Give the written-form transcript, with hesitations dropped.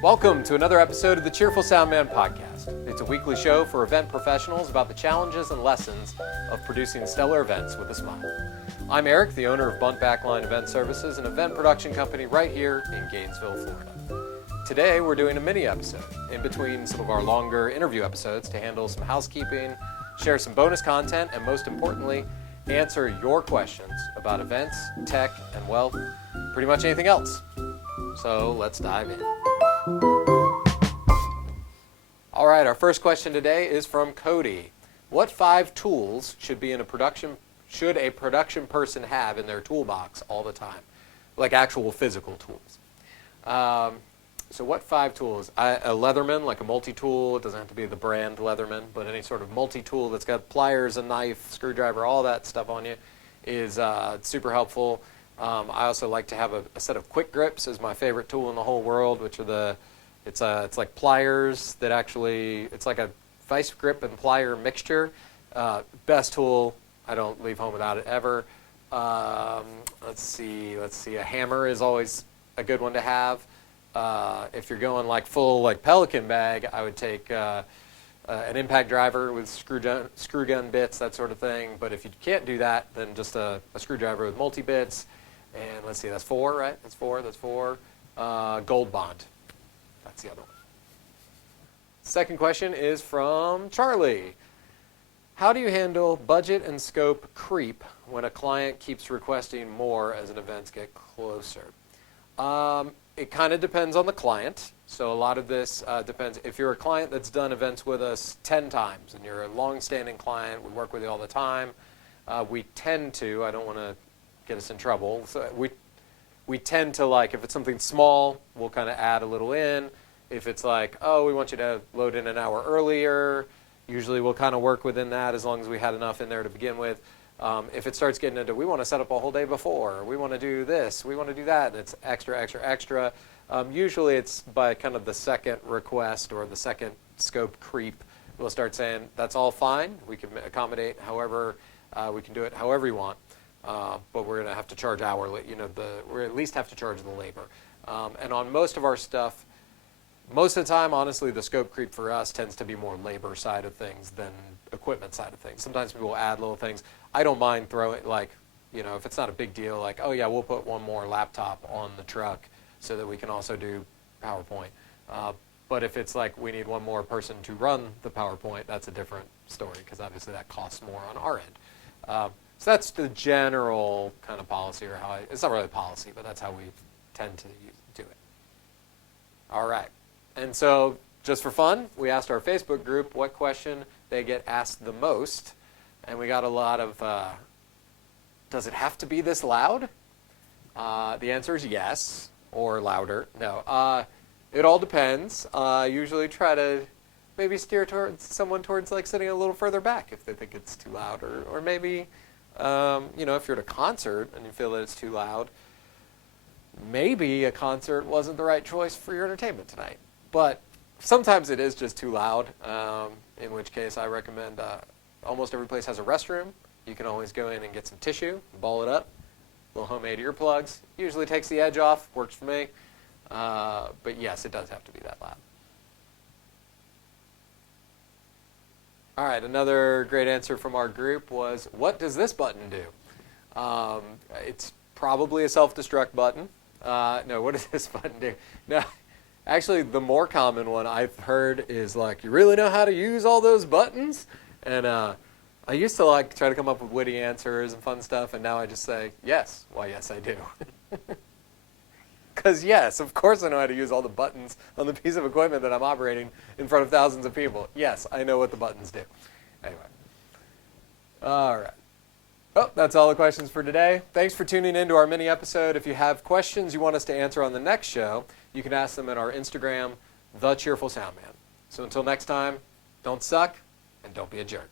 Welcome to another episode of the Cheerful Soundman Podcast. It's a weekly show for event professionals about the challenges and lessons of producing stellar events with a smile. I'm Eric, the owner of Bunt Backline Event Services, an event production company right here in Gainesville, Florida. Today we're doing a mini episode in between some of our longer interview episodes to handle some housekeeping, share some bonus content, and most importantly, answer your questions about events, tech, and well, pretty much anything else. So let's dive in. All right, our first question today is from Cody. What 5 tools should a production person have in their toolbox all the time? Like actual physical tools. So what 5 tools? A Leatherman, like a multi-tool. It doesn't have to be the brand Leatherman, but any sort of multi-tool that's got pliers, a knife, screwdriver, all that stuff on you is super helpful. I also like to have a set of quick grips is my favorite tool in the whole world, which are it's like pliers that actually, it's like a vice grip and plier mixture. Best tool. I don't leave home without it ever. Let's see. A hammer is always a good one to have. If you're going like full like Pelican bag, I would take an impact driver with screw gun bits, that sort of thing. But if you can't do that, then just a screwdriver with multi-bits. And let's see, that's 4, right? That's 4. Gold Bond. That's the other one. Second question is from Charlie. How do you handle budget and scope creep when a client keeps requesting more as an events get closer? It kind of depends on the client. So a lot of this depends. If you're a client that's done events with us 10 times and you're a long-standing client, we work with you all the time, we tend to, I don't want to get us in trouble, so we tend to, like, if it's something small, we'll kind of add a little in. If it's like, oh, we want you to load in an hour earlier, usually we'll kind of work within that as long as we had enough in there to begin with. If it starts getting into, we want to set up a whole day before, we want to do this, we want to do that, and it's extra. Usually it's by kind of the second request or the second scope creep, we'll start saying, that's all fine, we can accommodate however, we can do it however you want, but we're going to have to charge hourly, we at least have to charge the labor. And on most of our stuff, most of the time, honestly, the scope creep for us tends to be more labor side of things than equipment side of things. Sometimes people add little things. I don't mind throwing, like, if it's not a big deal, like, oh yeah, we'll put one more laptop on the truck so that we can also do PowerPoint. But if it's like we need one more person to run the PowerPoint, that's a different story because obviously that costs more on our end. So that's the general kind of policy, or it's not really a policy, but that's how we tend to do it. All right. And so, just for fun, we asked our Facebook group what question they get asked the most, and we got a lot of, does it have to be this loud? The answer is yes, or louder. No, it all depends. Usually try to maybe steer someone towards like sitting a little further back if they think it's too loud, or maybe, if you're at a concert and you feel that it's too loud, maybe a concert wasn't the right choice for your entertainment tonight. But sometimes it is just too loud, in which case I recommend almost every place has a restroom. You can always go in and get some tissue, ball it up, little homemade earplugs. Usually takes the edge off, works for me. But yes, it does have to be that loud. All right, another great answer from our group was, what does this button do? It's probably a self-destruct button. No, what does this button do? No. Actually, the more common one I've heard is like, you really know how to use all those buttons? And I used to like try to come up with witty answers and fun stuff, and now I just say, yes. Why, yes, I do. Because yes, of course I know how to use all the buttons on the piece of equipment that I'm operating in front of thousands of people. Yes, I know what the buttons do. Anyway. All right. Oh, that's all the questions for today. Thanks for tuning in to our mini episode. If you have questions you want us to answer on the next show, you can ask them in our Instagram, The Cheerful Soundman. So until next time, don't suck and don't be a jerk.